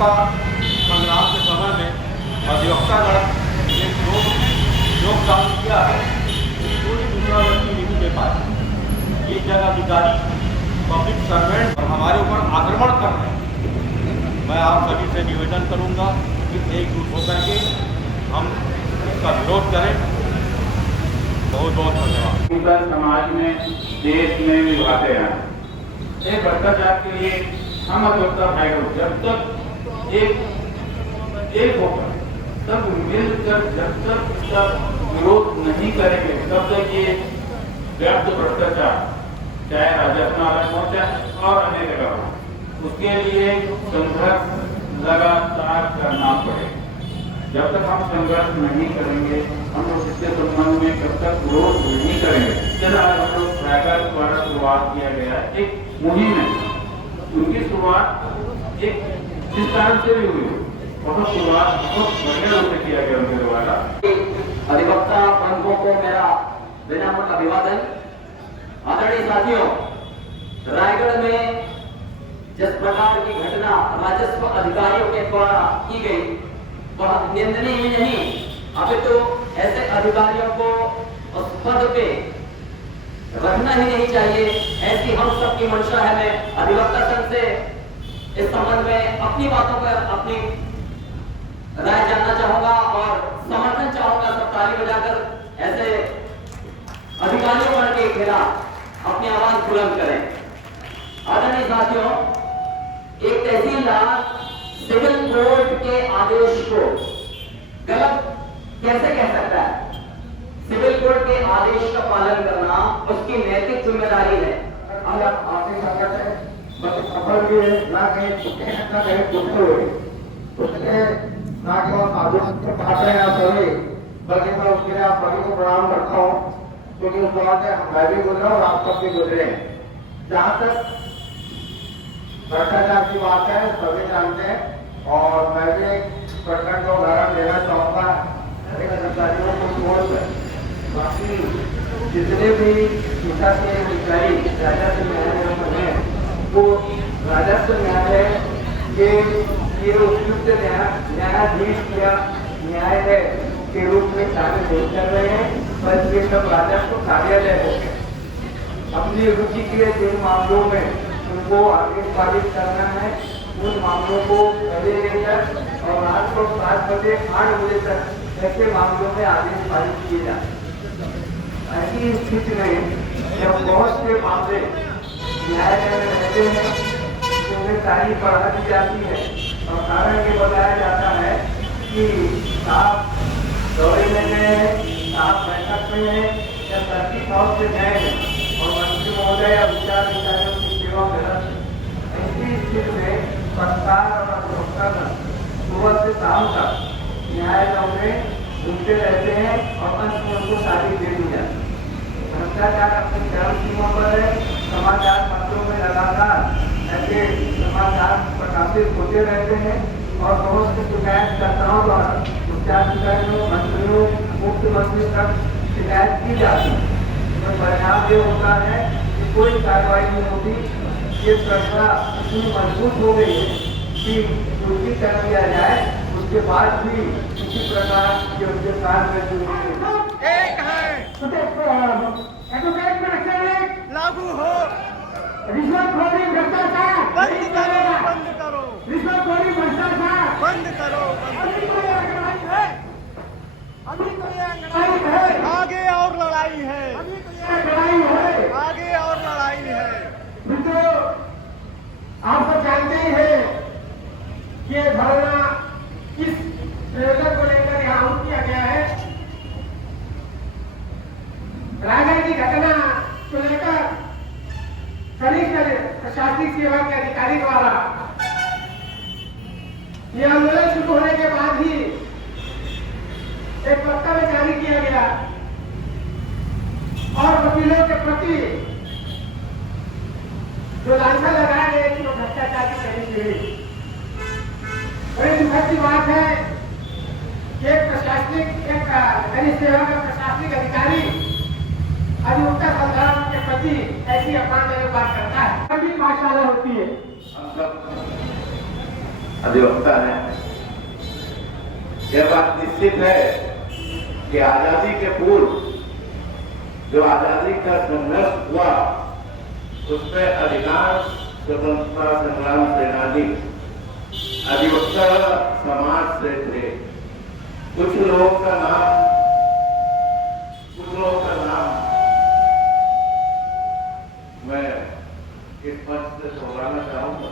स्वतंत्रता संग्राम के समय में अधिवक्तागण ने जो योगदान किया है कोई दूसरा व्यक्ति नहीं दे पाया। ये जन अधिकारी पब्लिक सर्वेंट और हमारे ऊपर आक्रमण कर रहे हैं। मैं आप सभी से निवेदन करूंगा कि एकजुट होकर के हम इसका विरोध करें। बहुत बहुत धन्यवाद। समाज में देश में विभाते हैं एक भ्रष्टाचार के लिए हम अधिवक्ता भाई जब तक एक होकर तब मिलकर जब तक इसका विरोध नहीं करेंगे तब तक ये व्याप्त भ्रष्टाचार चाहे राजस्थान में हो चाहे और अन्य जगह हो उसके लिए संघर्ष लगातार करना पड़ेगा। जब तक हम संघर्ष नहीं करेंगे हम लोग इसके संबंध में जब तक विरोध नहीं करेंगे जैसा हम लोग रायगढ़ द्वारा शुरुआत किया गया एक मुहिम है उनकी शुरुआत एक विस्तार से भी हुई बहुत शुरुआत बहुत बढ़िया रूप से किया गया उनके द्वारा। अधिवक्ता बंधुओं को मेरा विनम्र अभिवादन। आदरणीय साथियों, रायगढ़ में जिस प्रकार की घटना राजस्व अधिकारियों के द्वारा की गई वह निंदनीय ही नहीं अभी तो ऐसे अधिकारियों को उस पद पे रखना ही नहीं चाहिए। ऐसी हम सबकी मंशा है। मैं अधिवक्ता संघ से इस संबंध में अपनी बातों पर अपनी राय जानना चाहूंगा और समर्थन चाहूंगा। सब ताली बजाकर ऐसे अधिकारियों के खिलाफ अपनी आवाज बुलंद करें। आदरणीय साथियों, एक तहसीलदार सिविल कोर्ट के आदेश को गलत कैसे कह सकता है? सिविल कोर्ट के आदेश का पालन करना उसकी नैतिक जिम्मेदारी है। अगर आपके संकट है बस सफल भी है ना कहीं छुट्टे हैं ना कहीं दुष्ट हुए उसके ना केवल आदेश को पाते हैं आप सभी बल्कि मैं उसके लिए आप सभी को प्रणाम करता हूँ क्योंकि उस दौर से मैं भी गुजरा और आप सब भी गुजरे हैं। जहाँ तक भ्रष्टाचार की बात है सभी जानते हैं और मैं भी एक प्रकरण का उदाहरण देना चाहूँगा अधिकारियों को छोड़कर बाकी जितने भी पीठासीन अधिकारी राजस्व न्यायालय में हैं वो राजस्व न्यायालय के ये उपयुक्त न्यायाधीश या न्यायालय के रूप में कार्य नहीं कर रहे हैं बल्कि ये सब राजस्व कार्यालय हो गए। अपनी रुचि के जिन मामलों में उनको आगे पारित करना है उन मामलों को पहले लेकर और रात को 7 बजे 8 बजे तक ऐसे मामलों में आदेश पारित किए जाते हैं। ऐसी स्थिति में जब बहुत से मामले न्यायालय में रहते हैं तो उन्हें तारीख बढ़ा दी जाती है और कारण ये बताया जाता है कि आप दौरे में गए हैं, आप बैठक में हैं या सर्किट हाउस से गए हैं और मंत्री महोदय या विचार अधिकारियों की सेवा में ऐसी स्थिति में सरकार और अधिवक्ता सुबह से शाम तक न्यायालयों में घूमते रहते हैं और अंत में उनको तारीख दे दी जाती है। भ्रष्टाचार अपनी चरम सीमा पर है। समाचार पत्रों में लगातार ऐसे समाचार प्रकाशित होते रहते हैं और बहुत से शिकायतकर्ताओं द्वारा उच्चाधिकारियों मंत्रियों मुख्यमंत्री तक शिकायत की जाती है। तो परिणाम ये होता है कि कोई कार्रवाई नहीं होती। ये प्रक्रिया इतनी मजबूत हो गई है कि छुट्टी कर दिया जाए उसके बाद भी किसी प्रकार के उनके साथ में एडवोकेट में लागू हो। रिश्वतखोरी भ्रष्टाचार बंद करो, बंद करो, रिश्वतखोरी भ्रष्टाचार बंद करो। अभी तो ये लड़ाई है, अभी तो ये लड़ाई है, आगे और लड़ाई है, अभी तो ये लड़ाई है। आगे और लड़ाई है। मित्रों, आप सब जानते ही हैं कि ये धरना किस ट्रेलर को लेकर यहाँ आउट किया गया है। रायगढ़ की घटना को लेकर कनिष्ठ प्रशासनिक सेवा के अधिकारी द्वारा ये आंदोलन शुरू होने के बाद ही एक वक्तव्य जारी किया गया और वकीलों के प्रति जो लांछन लगाया गया कि वो भ्रष्टाचार की पहली पीढ़ी। बड़ी दुखद की बात है कि एक कनिष्ठ सेवा का प्रशासनिक अधिकारी अधिवक्ता संघर्ष के प्रति ऐसी अपमानजनक बात करता है। कभी पाठशाला होती है अधिवक्ता हैं। यह बात निश्चित है कि आजादी के पूर्व जो आजादी का संघर्ष हुआ उसमें अधिकांश स्वतंत्रता संग्राम सेनानी अधिवक्ता समाज से थे। कुछ लोगों का नाम मैं इस मंच से दोहराना चाहूंगा।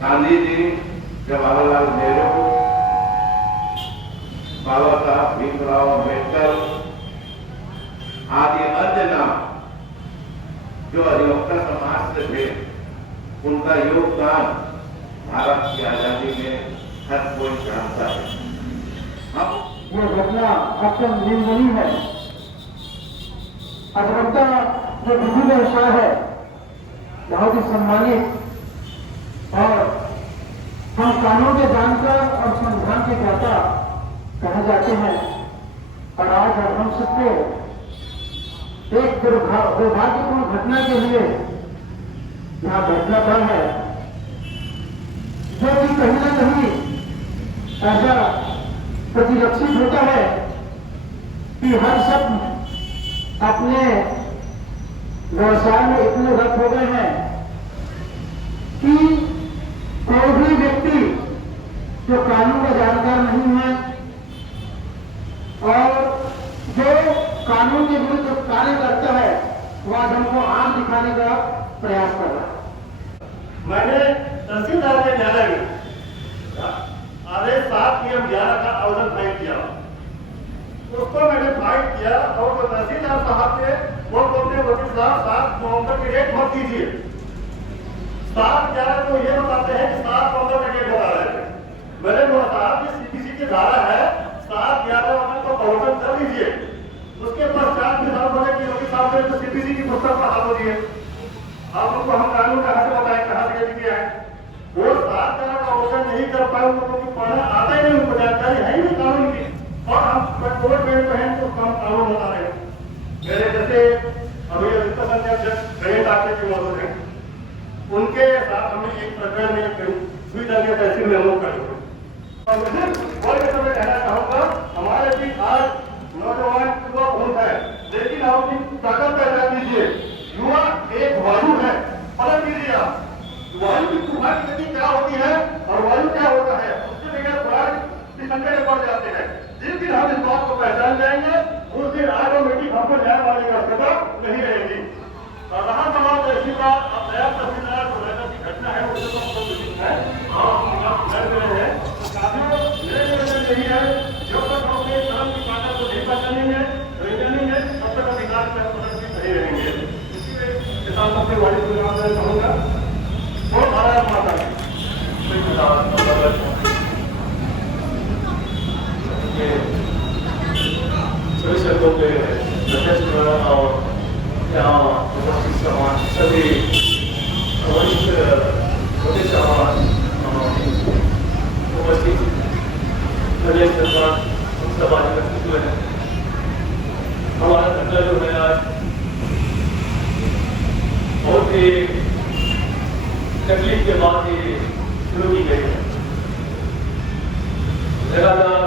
गांधी जी, जवाहरलाल नेहरू, बाबा साहब भीमराव अम्बेडकर आदि अन्य नाम जो अधिवक्ता समाज से थे, उनका योगदान भारत की आजादी में हर कोई जानता है। हम ये घटना अत्यंत निंदनीय है। अधिवक्ता जो विधि व्यवसाय है बहुत ही सम्मानित और हम कानून के जानकार और संविधान के ज्ञाता कहे जाते हैं। और आज हम सबको एक दुर्भाग्यपूर्ण घटना के लिए यहाँ बैठना पड़ा है, जो कि कहीं ना कहीं ऐसा प्रतिलक्षित होता है कि हर सब अपने व्यवसाय में इतने रत हो गए हैं कि कोई भी व्यक्ति जो कानून का जानकार नहीं है और जो कानून के विरुद्ध कार्य करता है वह आज हमको आंख दिखाने का प्रयास कर रहा है। मैंने तहसीलदार के न्यायालय में आदेश 7/11 का आवेदन फाइल किया। उसको मैंने फाइल किया और जो तहसीलदार साहब थे वो बोलते वकील साहब 7 नवंबर की डेट मत दीजिए। 7/11 को ये बताते हैं कि 7 नवंबर का डेट बता रहे थे। मैंने बोला साहब कि सीपीसी की धारा है 7/11 को आवेदन कर दीजिए। उसके पश्चात भी साहब बोले कि वकील साहब ने तो सीपीसी की पुस्तक पर हाथ हो दिए। आप उनको हम कानून का हक बताए कहाँ से दिया है। वो 7/11 का आवेदन नहीं कर पाए, उनको पढ़ना आता ही नहीं, उनको जानकारी है ही नहीं कानून की। और हम कोर्ट में पहन तो कम कानून बता रहे हैं। मेरे जैसे अभी अधिवक्ता संघ के अध्यक्ष जयंत आचार्य जी मौजूद हैं, उनके साथ हमें एक प्रकरण में स्वीडन तहसील में हम लोग कर और ये मैं कहना चाहूंगा, हमारे बीच आज नौजवान युवा बहुत है, लेकिन आप अपनी ताकत पैदा कीजिए। युवा एक वायु है, पलट दीजिए आप। वायु की तूफान की गति क्या होती है और वायु क्या होता है, उसके बगैर प्राण भी संकट में पड़ जाते हैं। जिस दिन हम इस बात को पहचान जाएंगे उस दिन ऑटोमेटिक हमको न्याय वाले का सजा नहीं रहेगी। रहा सवाल ऐसी बात, अब नया तहसीलदार को रहने की घटना है, उससे तो हमको विदित है और घर में रहे मेरे यही है, जब तक हम अपने धर्म की ताकत को नहीं पहचानेंगे तब तक अधिकार के सुरक्षित नहीं रहेंगे। इसलिए किसान अपनी वाणी प्रोग्राम में कहूँगा बहुत भारत माता सभी शब्दों के अध्यक्ष और यहाँ उपस्थित समाज सभी वरिष्ठ समाज उपस्थित प्रदेश सरकार समाज व्यक्तित्व है। हमारा धंधा जो है आज बहुत ही तकलीफ के बाद ही शुरू की गई है। लगातार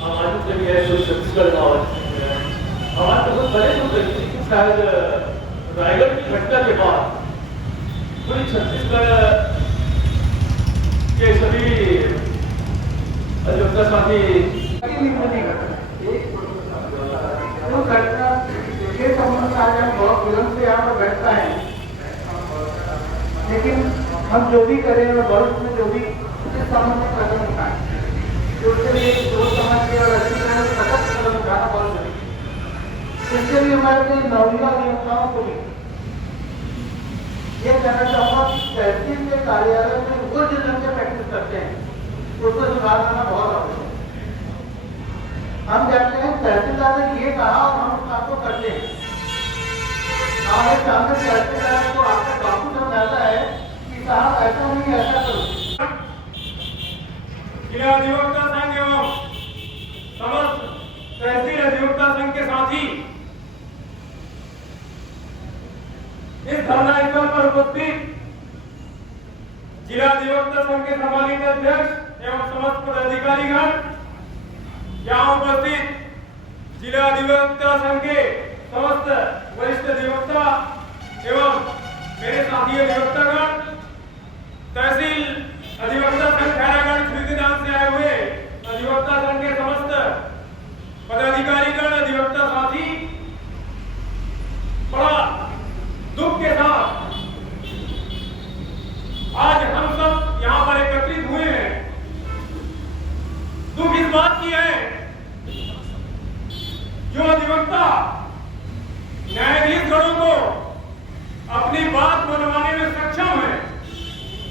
हमारे से भी है छत्तीसगढ़ हमारे तो बहुत बड़े लोग लेकिन शायद रायगढ़ की घटना के बाद पूरी छत्तीसगढ़ के सभी अधिवक्ता साथी बहुत विलंब से यहाँ पर बैठता है, लेकिन हम जो भी करें और भविष्य में जो भी उस संबंध में कदम उठाएं, उसके लिए जो समाज के और सशक्त कदम उठाना बहुत जरूरी है। इसके लिए हमारे नवयुवा अधिवक्ताओं को भी ये कहना चाहूंगा कि तहसील के कार्यालय में वो जो ढंग से प्रैक्टिस करते हैं उसको सुधार करना बहुत आवश्यक है। हम जानते हैं तहसीलदार ने ये कहा और हम उस काम को करते हैं। हमारे सामने तहसीलदार को आपका बापू समझाता है कि साहब ऐसा नहीं ऐसा करो। अधिवक्ता संघ एवं समस्त तहसील अधिवक्ता संघ के साथी इस धरना स्थल पर उपस्थित जिला अधिवक्ता संघ के सम्मानित अध्यक्ष एवं समस्त पदाधिकारीगण, यहाँ उपस्थित जिला अधिवक्ता संघ के समस्त वरिष्ठ अधिवक्ता एवं मेरे साथी अधिवक्तागण, तहसील अधिवक्ता संघ खैरागढ़ खिड़कीदान से आए हुए अधिवक्ता संघ के समस्त पदाधिकारीगण, अधिवक्ता साथी, बड़ा दुख के साथ आज हम सब यहाँ पर एकत्रित हुए हैं। दुख इस बात की है, जो अधिवक्ता न्यायाधीशगणों को अपनी बात मनवाने में सक्षम है,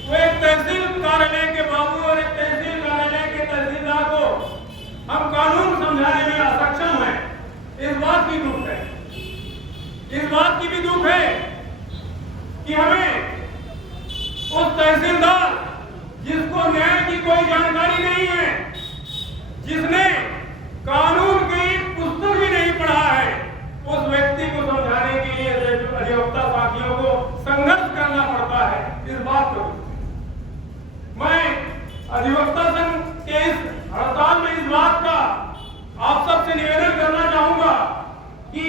वो एक तहसील कार्यालय के बाबू और एक तहसील कार्यालय के तहसीलदार को हम कानून समझाने में असक्षम हैं। इस बात की दुख है। इस बात की भी दुख है कि हमें उस तहसीलदार जिसको न्याय की कोई जानकारी नहीं है, जिसने कानून की पुस्तक भी नहीं पढ़ा है, उस व्यक्ति को समझाने के लिए अधिवक्ता साथियों को संघर्ष करना पड़ता है। इस बात को मैं अधिवक्ता संघ के इस हड़ताल में इस बात का आप सबसे निवेदन करना चाहूंगा कि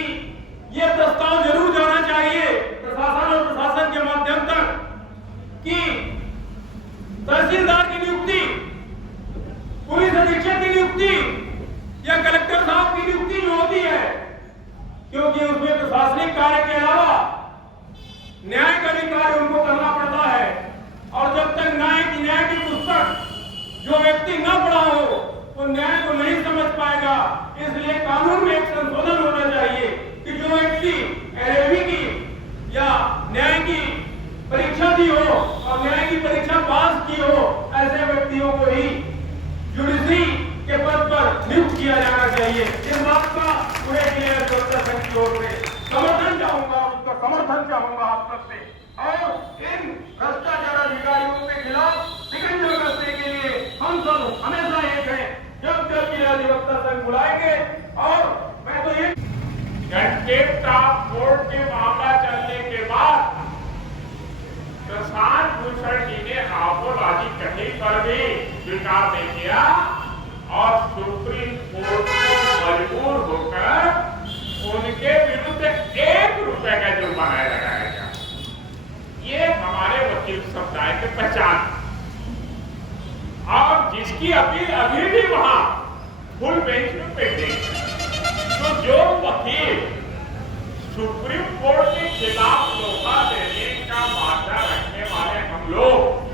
यह प्रस्ताव जरूर जाना चाहिए प्रशासन और प्रशासन के माध्यम तक कि तहसीलदार की नियुक्ति, पुलिस अधीक्षक की नियुक्ति या कलेक्टर साहब की नियुक्ति जो होती है, क्योंकि उसमें प्रशासनिक कार्य के अलावा न्याय का भी कार्य उनको करना पड़ता है, और जब तक न्याय की पुस्तक जो व्यक्ति न पढ़ा हो वो न्याय को नहीं समझ पाएगा। इसलिए कानून में एक संशोधन होना चाहिए कि जो व्यक्ति LLB की या न्याय की परीक्षा दी हो और न्याय की परीक्षा पास की हो, ऐसे व्यक्तियों को ही जुडिशरी के पद पर नियुक्त किया जाना चाहिए। इस बात का पूरे अधिवक्ता संघ की ओर से समर्थन चाहूंगा, उसका समर्थन चाहूंगा आप सबसे, और इन भ्रष्टाचार अधिकारियों के खिलाफ शिकंजा कसने के लिए हम सब हमेशा एक हैं। जब जब जिला अधिवक्ता संघ बुलाएंगे, और मैं तो ये कंटेम्प्ट कोर्ट के मामला चलने के बाद प्रशांत भूषण जी ने आपोलॉजी कहीं पर भी स्वीकार नहीं किया और सुप्रीम कोर्ट को मजबूर होकर उनके विरुद्ध 1 रुपए का जुर्माना लगाया गया। ये हमारे वकील समुदाय की पहचान, और जिसकी अपील अभी भी वहां फुल बेंच में पेंडिंग है। तो जो वकील सुप्रीम कोर्ट के खिलाफ धोखा देने का मामला रखने वाले हम लोग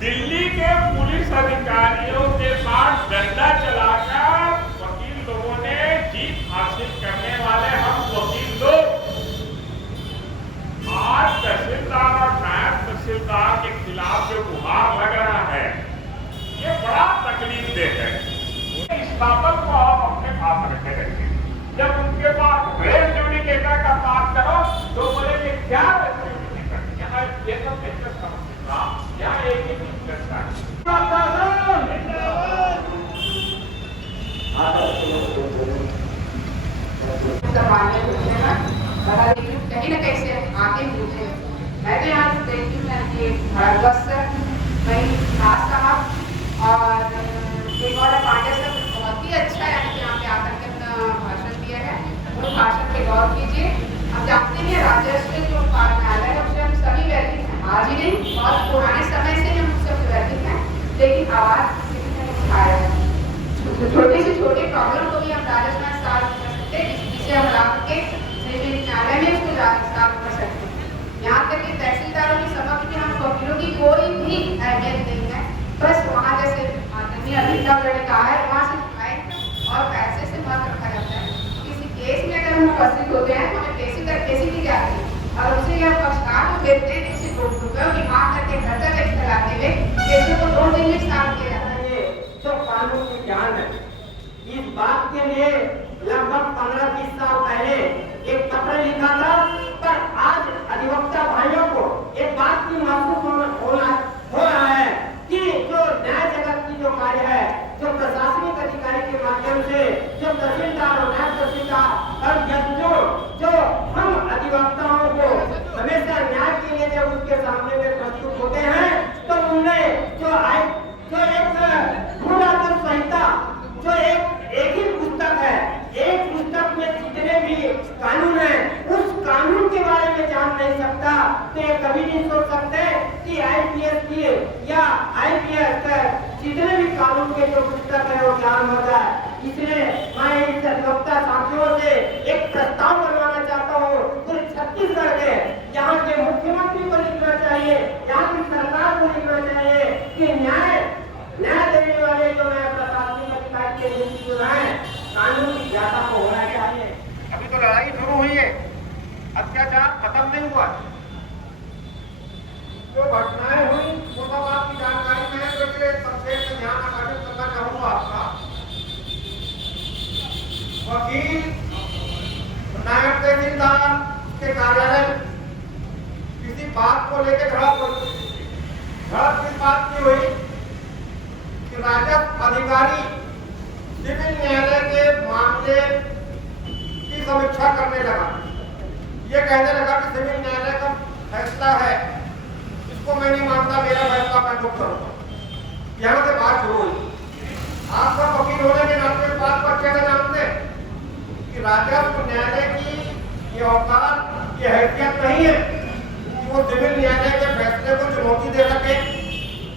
दिल्ली के पुलिस अधिकारियों के साथ डंडा चलाकर वकील लोगों ने जीत हासिल करने वाले हम वकील लोग आज तहसीलदार और नायब तहसीलदार के खिलाफ जो गुहार लग रहा है, ये बड़ा तकलीफ देह है। इस बात को आप अपने पास रखे रखें। जब उनके पास ग्रेड जुडिकेटर का बात करो तो बोलेंगे क्या यहाँ ये सब बेहतर समझ, यहाँ एक ही कहीं ना कहीं से आगे मिलते हैं। मैं तो यहाँ से देखती हूँ कि भारतवर्ष से वही खास साहब और एक और पांडे सर बहुत ही अच्छा है कि यहाँ पे आकर के अपना भाषण दिया है। वो भाषण पे गौर कीजिए। हम जानते हैं राजस्व जो न्यायालय है उससे हम सभी वैदिक हैं, आज ही नहीं बहुत पुराने समय से हम सब वैदिक हैं, लेकिन आवाज किसी ने नहीं उठाया है। छोटे से छोटे प्रॉब्लम को भी हम राजस्व में सॉल्व कर सकते हैं, जिसे हम ला के न्यायालय में उसको सॉल्व कर सकते हैं। यहाँ तक कि तहसीलदारों की समझ में हम वकीलों की कोई भी अहमियत नहीं है। बस वहाँ जैसे आदरणीय अधिवक्ता ने कहा है, वहाँ से फाइन और पैसे से मत रखा जाता है। किसी केस में अगर हम उपस्थित होते हैं तो हमें पैसे की जाती है, और उसे यह पक्षकार को देते हैं कि उसे 2 रुपये की मांग करके घर तक लगाते हुए केसों को 2 दिन में सॉल्व किया जाता है। जो कानून की ज्ञान है, इस बात के लिए लगभग 15-20 साल पहले एक पत्र लिखा था, पर आज अधिवक्ता भाइयों को एक बात की महसूस हो रहा है कि जो न्याय जगत की जो कार्य है, जो प्रशासनिक अधिकारी के माध्यम से जो तहसीलदार और नायब तहसीलदार और जो हम अधिवक्ताओं को हमेशा न्याय के लिए लिए जब उसके सामने में प्रस्तुत होते हैं तो उन्हें जो एक भूलातर संहिता जो एक ही पुस्तक है, एक पुस्तक में जितने भी कानून हैं उस कानून के बारे में जान नहीं सकता तो ये कभी नहीं सोच सकते कि आईपीएस की या आईपीएस जितने भी कानून के जो पुस्तक है वो ज्ञान हो जाए। इसलिए मैं इस अधिवक्ता साथियों से एक प्रस्ताव बनवाना चाहता हूँ, पूरे छत्तीसगढ़ के यहाँ के मुख्यमंत्री को लिखना चाहिए, यहाँ की सरकार को लिखना चाहिए कि न्याय देने वाले जो है प्रशासनिक अधिकारी के नियुक्त जो है कानून की ज्ञाता को होना चाहिए। अभी तो लड़ाई शुरू हुई है, अत्याचार खत्म नहीं हुआ। जो घटनाएं हुई वो सब आपकी जानकारी में है, तो इसलिए संक्षेप में ध्यान आकर्षित करना चाहूंगा आपका। वकील नायब तहसीलदार के कार्यालय किसी बात को लेकर झड़प किस बात की हुई कि राजस्व अधिकारी सिविल न्यायालय के मामले की समीक्षा करने लगा। ये कहने लगा कि सिविल न्यायालय का फैसला है, इसको मैं नहीं मानता, मेरा फैसला मैं खुद करूंगा। यहाँ से बात शुरू हुई। आप सब वकील होने के नाते इस बात को अच्छे से जानते हैं कि राजस्व न्यायालय की ये औकात, ये हैसियत नहीं है कि वो सिविल न्यायालय के फैसले को चुनौती दे सके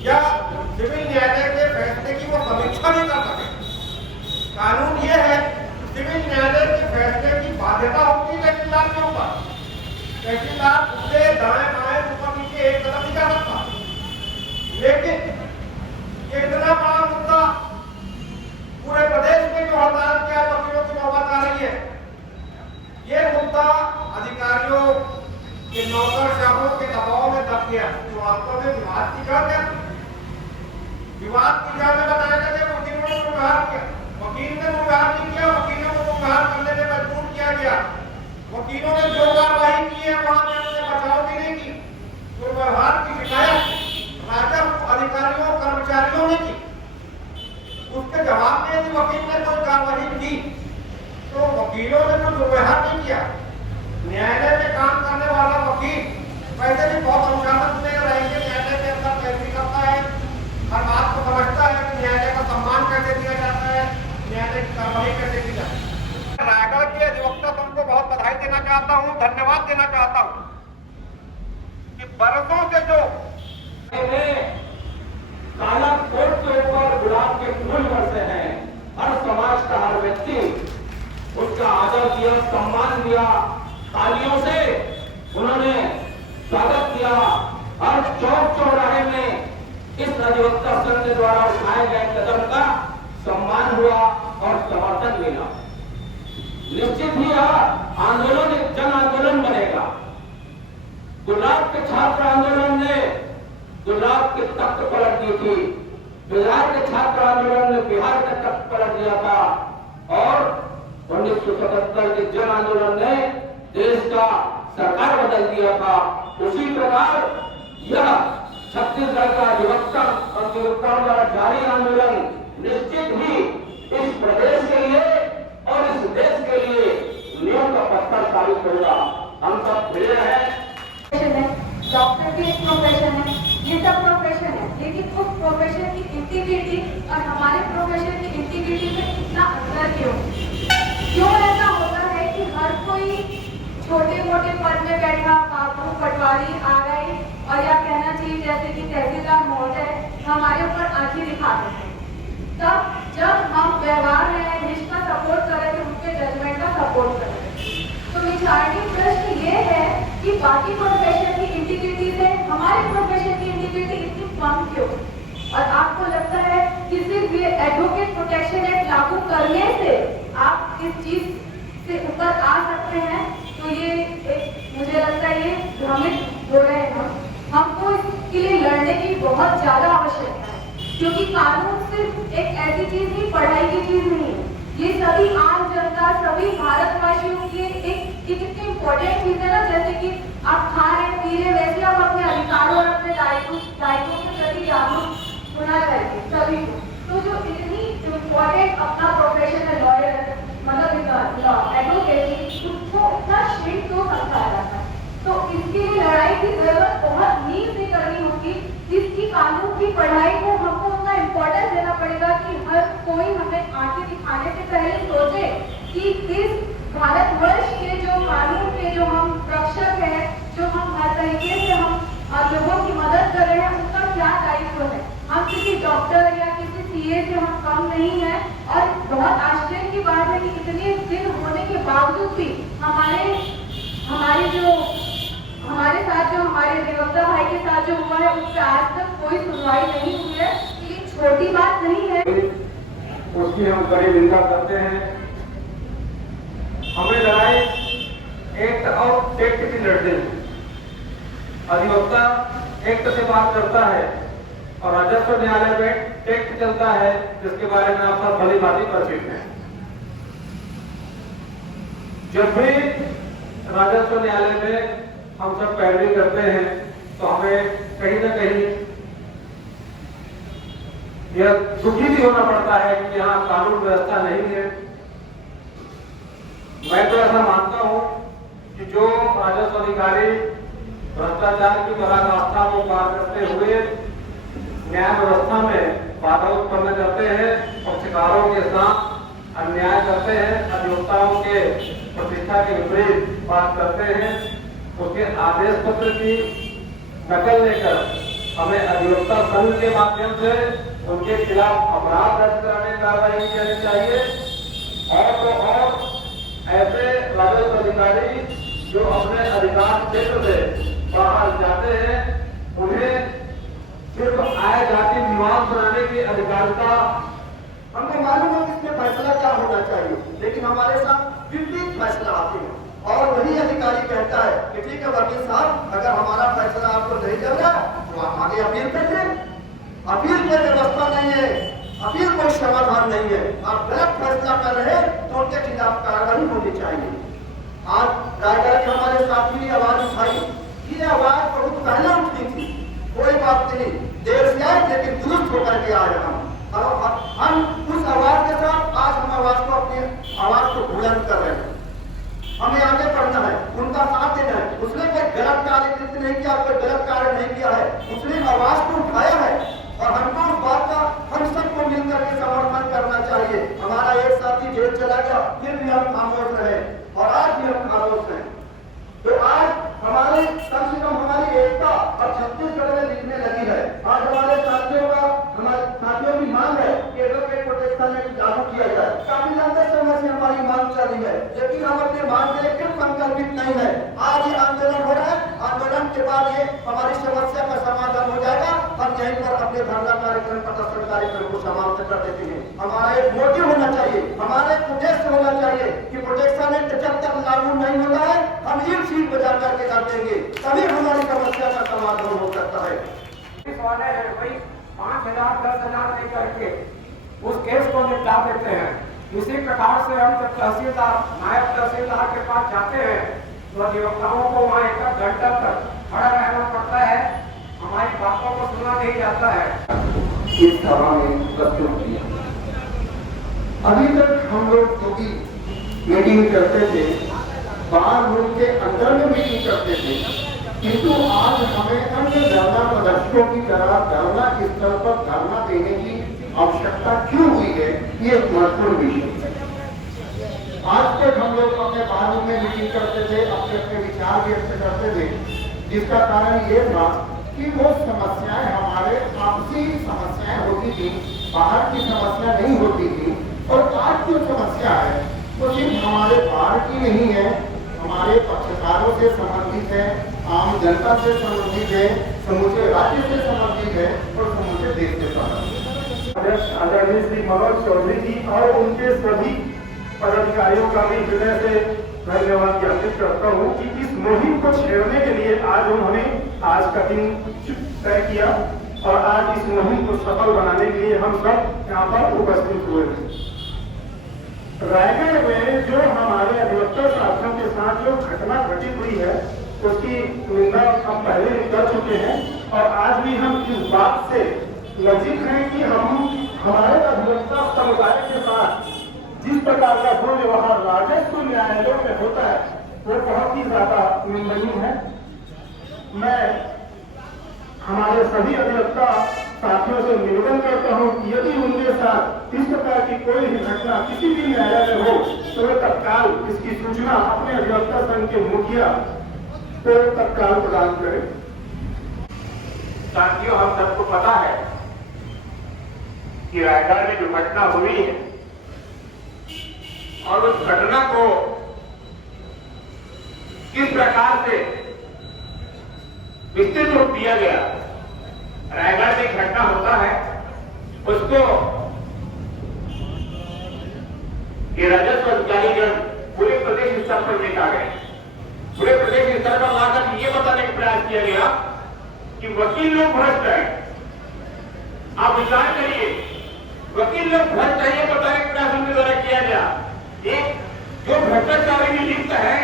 या सिविल न्यायालय के फैसले की वो समीक्षा नहीं कर सके। कानून ये है सिविल न्यायालय के फैसले की बाध्यता होती है तहसीलदार के ऊपर। तहसीलदार उससे दाएं बाएं ऊपर नीचे एक कदम नहीं जा सकता। लेकिन ये इतना बड़ा मुद्दा पूरे प्रदेश में जो हड़ताल किया वकीलों की नौबत आ रही है, ये मुद्दा अधिकारियों के नौकरशाहों के दबाव में दब गया। वास्तव में विवाद की जड़ है, विवाद की जड़ में बताया गया कि वकीलों ने व्यवहार किया, वकील ने व्यवहार नहीं किया, वकीलों को व्यवहार करने में मजबूर किया गया। वकीलों ने जो कार्रवाई की है वहां पे उन्होंने बचाव भी नहीं की। तो व्यवहार की शिकायत राजस्व अधिकारियों कर्मचारियों ने की, उसके जवाब में यदि वकील ने कोई कार्रवाई की तो वकीलों ने तो व्यवहार नहीं किया। न्यायालय में काम करने वाला वकील वैसे भी बहुत अनुशासन में रहेंगे, न्यायालय के अंदर तैयारी करता है, हर बात को समझता है कि न्यायालय का सम्मान कैसे दिया जाता है, न्यायालय की कार्रवाई कैसे की जाती है। रायगढ़ के अधिवक्ता संघ को बहुत बधाई देना चाहता हूँ, धन्यवाद देना चाहता हूँ कि बरसों से जो काला कोट के ऊपर गुलाब के फूल बरसे हैं, हर समाज का हर व्यक्ति उसका आदर किया, सम्मान दिया, तालियों से उन्होंने स्वागत किया। हर चौक चौराहे में इस अधिवक्ता संघ के द्वारा उठाए गए कदम का सम्मान हुआ और समर्थन मिला। निश्चित ही यह आंदोलन एक जन आंदोलन बनेगा। गुलाब के छात्र आंदोलन ने गुजरात के तख्त पलट दी थी, बिहार के छात्र आंदोलन ने बिहार का तख्त पलट दिया था और 1977 के जन आंदोलन ने देश का सरकार बदल दिया था। उसी प्रकार यह छत्तीसगढ़ का अधिवक्ताओं द्वारा जारी आंदोलन निश्चित ही इस प्रदेश के लिए और इस देश के लिए नींव का पत्थर साबित होगा। हम सब भिड़े हैं। डॉक्टर भी एक प्रोफेशन है, ये सब प्रोफेशन है, लेकिन उस प्रोफेशन की इंटीग्रिटी और हमारे प्रोफेशन की इंटीग्रिटी में इतना अंतर क्यों ऐसा होता है कि हर कोई छोटे मोटे पद में बैठा बाबू पटवारी आ गए और या कहना चाहिए जैसे कि तहसीलदार महोदय हमारे ऊपर आंखें दिखाते हैं। तब जब हम व्यवहार में निष्ठा सपोर्ट कर रहे थे, उनके जजमेंट का सपोर्ट कर रहे थे। तो मेजॉरिटी प्रश्न ये है कि बाकी प्रोफेशन की इंटीग्रिटी से हमारे प्रोफेशन की इंटीग्रिटी इतनी कम क्यों? और आपको लगता है कि सिर्फ ये एडवोकेट प्रोटेक्शन एक्ट लागू करने से आप इस चीज से ऊपर आ सकते हैं? तो ये मुझे लगता है ये भ्रमित हो रहे हैं। हमको इसके लिए लड़ने की बहुत ज्यादा आवश्यकता है, क्योंकि कानून सिर्फ एक ऐसी चीज नहीं, पढ़ाई की चीज नहीं है। ये सभी आम जनता, सभी भारतवासियों के एक कितनी इम्पोर्टेंट चीज है ना। जैसे कि आप खा रहे पी रहे, वैसे आप अपने अधिकारों और अपने दायित्वों के प्रति जागरूक होना चाहिए सभी को। तो जो इतनी इम्पोर्टेंट अपना प्रोफेशन है लॉयर, मतलब एडवोकेसी, उसको इतना श्रिंक क्यों समझा जाता है? तो इसके लिए लड़ाई की जरूरत कि इस भारतवर्ष के जो कानून के जो हम रक्षक हैं, जो हम हर तरीके से हम लोगों की मदद कर रहे हैं, उनका क्या दायित्व है। हम किसी डॉक्टर या किसी सीए से हम कम नहीं है। और बहुत आश्चर्य की बात है कि इतने दिन होने के बावजूद भी हमारे साथ जो हमारे अधिवक्ता भाई के साथ जो हुआ है, उस पर आज तक कोई सुनवाई नहीं हुई है। ये छोटी बात नहीं है। उसकी हम कड़ी निंदा करते हैं। हमें लड़ाई एक्ट और टेक्ट की लड़ते हैं। अधिवक्ता एक्ट से बात करता है और राजस्व न्यायालय में टेक्ट चलता है, जिसके बारे में आप सब भली भांति परिचित हैं। जब भी राजस्व न्यायालय में हम सब पैरवी करते हैं तो हमें कहीं ना कहीं यह दुखी भी होना पड़ता है कि यहाँ कानून व्यवस्था नहीं है। मैं तो ऐसा मानता हूँ कि जो राजस्व अधिकारी भ्रष्टाचार की पराकाष्ठा को पार करते हुए न्याय व्यवस्था में बाधा उत्पन्न करते हैं, पक्षकारों के साथ अन्याय करते हैं, अधिवक्ताओं के प्रतिष्ठा के विपरीत बात करते हैं, उसके आदेश पत्र की नकल लेकर हमें अधिवक्ता संघ के माध्यम से उनके खिलाफ अपराध दर्ज कराने की कार्रवाई करनी चाहिए। और तो और ऐसे राजस्व अधिकारी जो अपने अधिकार क्षेत्र से बाहर जाते हैं, उन्हें सिर्फ आय जाति निवास बनाने की अधिकारिता। हमको मालूम है कि इसमें फैसला क्या होना चाहिए, लेकिन हमारे साथ विपरीत फैसला आते हैं और वही अधिकारी कहता है कि ठीक है वकील साहब, अगर हमारा फैसला आपको नहीं चल रहा तो आप आगे अपील कर दें। अपील की व्यवस्था नहीं है, अपील कोई समाधान नहीं है। आप गलत फैसला कर रहे हैं तो उनके खिलाफ कार्रवाई होनी चाहिए। आज रायगढ़ के हमारे साथी ने आवाज उठाई, ये आवाज बहुत पहले उठी थी, कोई बात नहीं, देर से आए लेकिन दुरुस्त होकर के आए हम उस आवाज के साथ आज हम आवाज को अपनी आवाज को बुलंद कर रहे हैं। हमें आगे बढ़ना है, उनका साथ देना है। उसने कोई गलत कार्य नहीं किया, कोई गलत कार्य नहीं किया है, उसने आवाज को उठाया है और हमको उस बात का हम सबको मिलकर के समर्थन करना चाहिए। हमारा एक साथी जेल चला गया, फिर भी हम खामोश रहे और आज भी हम खामोश हैं। तो आज हमारी कम से कम हमारी एकता और छत्तीसगढ़ में लिखने लगी है। आज हमारे साथियों की मांग है कि एडवोकेट प्रोटेक्शन एक्ट लागू किया जाए। काफी लंबे समय से हमारी मांग चल रही है, लेकिन हम अपने मांग के लिए क्यों संकल्पित नहीं है। आज ये आंदोलन हो रहा है, आंदोलन के बाद ये हमारी समस्या का समाधान हो जाएगा। हम यहीं पर अपने धरना कार्यक्रम, प्रदर्शन कार्यक्रम को समाप्त कर देते हैं। हमारा एक मोटिव होना चाहिए, हमारा एक उद्देश्य होना चाहिए कि प्रोटेक्शन एक्ट जब तक लागू नहीं होता है हम एक सीट बजा करके कर देंगे, तभी हमारी समस्या का समाधान हो सकता है। वाले हैं भाई 5,000 10,000 नहीं करके उस केस को निपटा देते हैं। इसी प्रकार से हम जब तहसीलदार, नायब तहसीलदार के पास जाते हैं तो अधिवक्ताओं को वहाँ 1 घंटा तक खड़ा रहना पड़ता है, हमारी बातों को सुना नहीं जाता है। इस सभा में प्रस्तुत किया। अभी तक हम लोग जो भी मीटिंग करते थे, बाहर रूम के अंदर में मीटिंग करते थे, किंतु आज हमें अन्य धरना प्रदर्शकों की तरह धरना स्थल पर धरना देने की आवश्यकता क्यों हुई है, ये एक महत्वपूर्ण विषय है। आज तक हम लोग अपने बाहर रूम में मीटिंग करते थे, अपने अपने विचार व्यक्त करते थे, जिसका कारण ये था कि वो समस्याएं हमारे आपसी समस्याएं होती थी, बाहर की समस्या नहीं होती थी। और आज जो समस्या है वो सिर्फ हमारे बाहर की नहीं है, हमारे पक्षकारों से संबंधित है, आम जनता से संबंधित है, समूचे राज्य से संबंधित है और समूचे देश से संबंधित है। आदरणीय श्री मनोज चौधरी जी और उनके सभी पदाधिकारियों का भी हृदय से धन्यवाद ज्ञापित करता हूँ कि इस मुहिम को छेड़ने के लिए आज उन्होंने आज का दिन तय किया और आज इस मुहिम को सफल बनाने के लिए हम सब यहाँ पर उपस्थित हुए हैं। रायगढ़ में जो हमारे अधिवक्ता साथियों के साथ जो घटना घटित हुई है उसकी निंदा हम पहले ही कर चुके हैं और आज भी हम इस बात से लज्जित हैं कि हम हमारे अधिवक्ता समुदाय के साथ जिस प्रकार का दुर्व्यवहार राजस्व न्यायालयों में होता है वो बहुत ही ज्यादा निंदनीय है। मैं हमारे सभी अधिवक्ता साथियों से निवेदन करता हूँ कि यदि उनके साथ इस प्रकार की कोई भी घटना किसी भी न्यायालय में हो तो वे तत्काल इसकी सूचना अपने अधिवक्ता संघ के मुखिया को तत्काल प्रदान करें। साथियों, हम सबको पता है कि रायगढ़ में जो घटना हुई है और उस घटना को किस प्रकार से विस्तृत रूप दिया गया। रायगढ़ में एक घटना होता है, उसको ये राजस्व अधिकारीगण पूरे प्रदेश स्तर पर लेकर गए। पूरे प्रदेश स्तर पर लाकर ये बताने का प्रयास किया गया कि वकील लोग भ्रष्ट है। आप विचार करिए, वकील लोग भ्रष्ट है, ये बताने का प्रयास उनके द्वारा किया गया। एक जो भ्रष्टाचारी में लिप्त है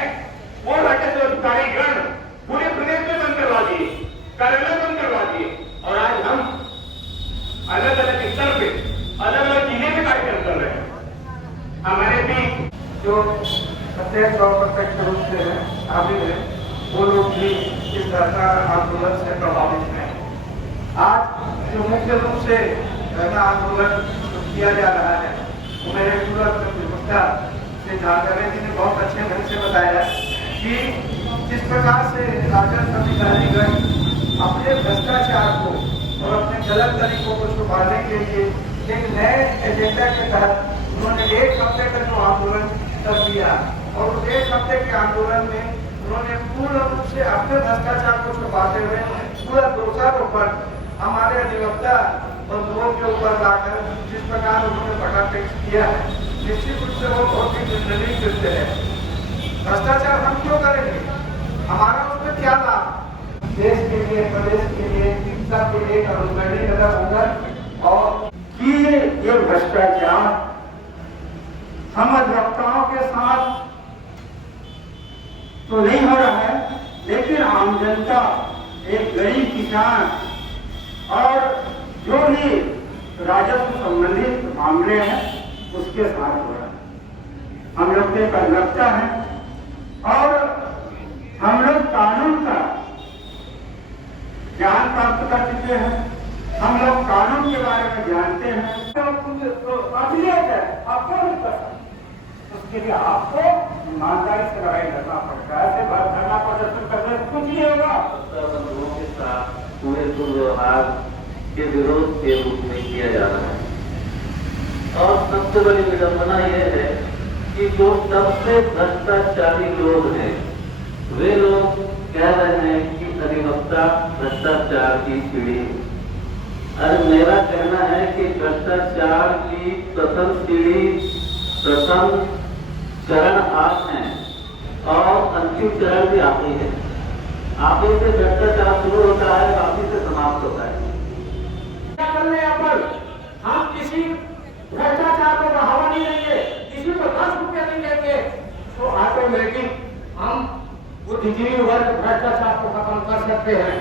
वो राजस्व अधिकारीगण पूरे प्रदेश में बंद करवा दिए, कार्यालय बंद करवा दिए, और आज हम अलग अलग स्तर पे अलग अलग जिले में कार्यक्रम कर रहे हैं। हमारे भी जो प्रत्यक्ष और अप्रत्यक्ष रूप से शामिल है वो लोग भी इस धरना आंदोलन से प्रभावित हैं। आज जो मुख्य रूप से धरना आंदोलन किया जा रहा है वो मेरे पूर्व प्रवक्ता श्री झारखंड जी ने बहुत अच्छे ढंग से बताया कि जिस प्रकार से राजस्व अधिकारीगण अपने भ्रष्टाचार को और अपने गलत तरीकों को छुपाने के लिए एक नए एजेंडा के तहत उन्होंने 1 हफ्ते का जो आंदोलन कर दिया और उस 1 हफ्ते के आंदोलन में उन्होंने पूर्ण रूप से अपने भ्रष्टाचार को छुपाते हुए पूरा दोषारोपण हमारे अधिवक्ता बंधुओं के ऊपर लाकर जिस प्रकार उन्होंने पटापेक्ष किया है, निश्चित रूप से वो बहुत ही निंदनीय कृत्य है। भ्रष्टाचार हम क्यों करेंगे? हमारा उसमें क्या लाभ? देश के लिए, प्रदेश के लिए, सबके लिए एक अनुकरणीय कदम होगा। और कि ये भ्रष्टाचार हम अधिवक्ताओं के साथ तो नहीं हो रहा है, लेकिन आम जनता, एक गरीब किसान और जो भी राजस्व संबंधित मामले हैं उसके साथ हो रहा है। हम लोग के अधिवक्ता हैं और हम लोग कानून का ज्ञान प्राप्त कर चुके हैं, हम लोग कानून के बारे में जानते हैं। तो असलियत है, आपको नहीं पता, उसके लिए आपको ईमानदारी से लड़ाई करना पड़ता है। ऐसे धरना प्रदर्शन करने से कुछ नहीं होगा। बंधुओं के साथ पूरे दुर्व्यवहार के विरोध के रूप में किया जा रहा है। और सबसे बड़ी विडंबना यह है कि जो सबसे भ्रष्टाचारी लोग हैं वे लोग कह रहे हैं कि अधिवक्ता भ्रष्टाचार की सीढ़ी। अरे मेरा कहना है कि भ्रष्टाचार की प्रथम सीढ़ी, प्रथम चरण आप हैं और अंतिम चरण भी आप ही है। आप ही से भ्रष्टाचार शुरू होता है, आप ही से समाप्त होता है। क्या करने पर हम किसी भ्रष्टाचार को बढ़ावा नहीं देंगे, किसी को 10 रुपया नहीं देंगे तो ऑटोमेटिक हम बुद्धिजीवी वर्ग भ्रष्टाचार को खत्म कर सकते हैं।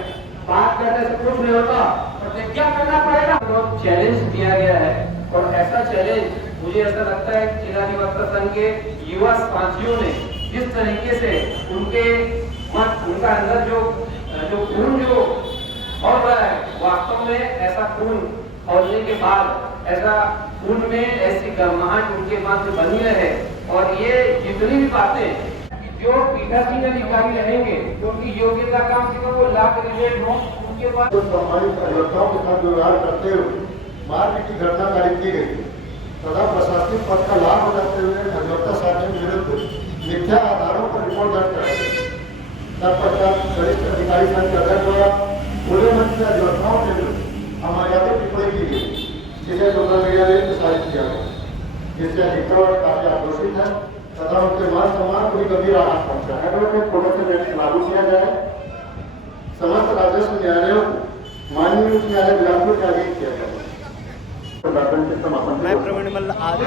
बात करने से कुछ नहीं होता, प्रतिज्ञा करना पड़ेगा। तो चैलेंज दिया गया है और ऐसा चैलेंज मुझे ऐसा लगता है कि जिला अधिवक्ता संघ के युवा साथियों ने जिस तरीके से उनका अंदर जो खून जो और रहा है, वास्तव में ऐसा खून खोलने के बाद ऐसा खून में ऐसी गर्माहट उनके माध्यम से बनी रहे। और ये जितनी भी बातें जो पीठासीन अधिकारी रहेंगे, क्योंकि योग्यता काम के वो लाभ रिलेट हो उनके पास सम्मानित अधिवक्ताओं के साथ व्यवहार करते हुए मारपीट की घटना कारित की गई तथा प्रशासनिक पद का लाभ उठाते हुए अधिवक्ता साथियों के विरुद्ध मिथ्या आधारों पर रिपोर्ट दर्ज कराई। तत्पश्चात वरिष्ठ अधिकारी संघ के अध्यक्ष द्वारा पूरे मंच में अधिवक्ताओं के विरुद्ध अमर्यादित टिप्पणी की गई, जिसे सोशल मीडिया में प्रसारित किया गया, जिससे अधिवक्ता काफी आक्रोशित है तथा उनके मान सम्मान को भी गंभीर आघात पहुंचा है। एडवोकेट प्रोटेक्शन एक्ट लागू किया जाए, समस्त राजस्व न्यायालयों को माननीय उच्च न्यायालय बिलासपुर के आदेश किया जाए। मैं प्रवीण मल्ल आज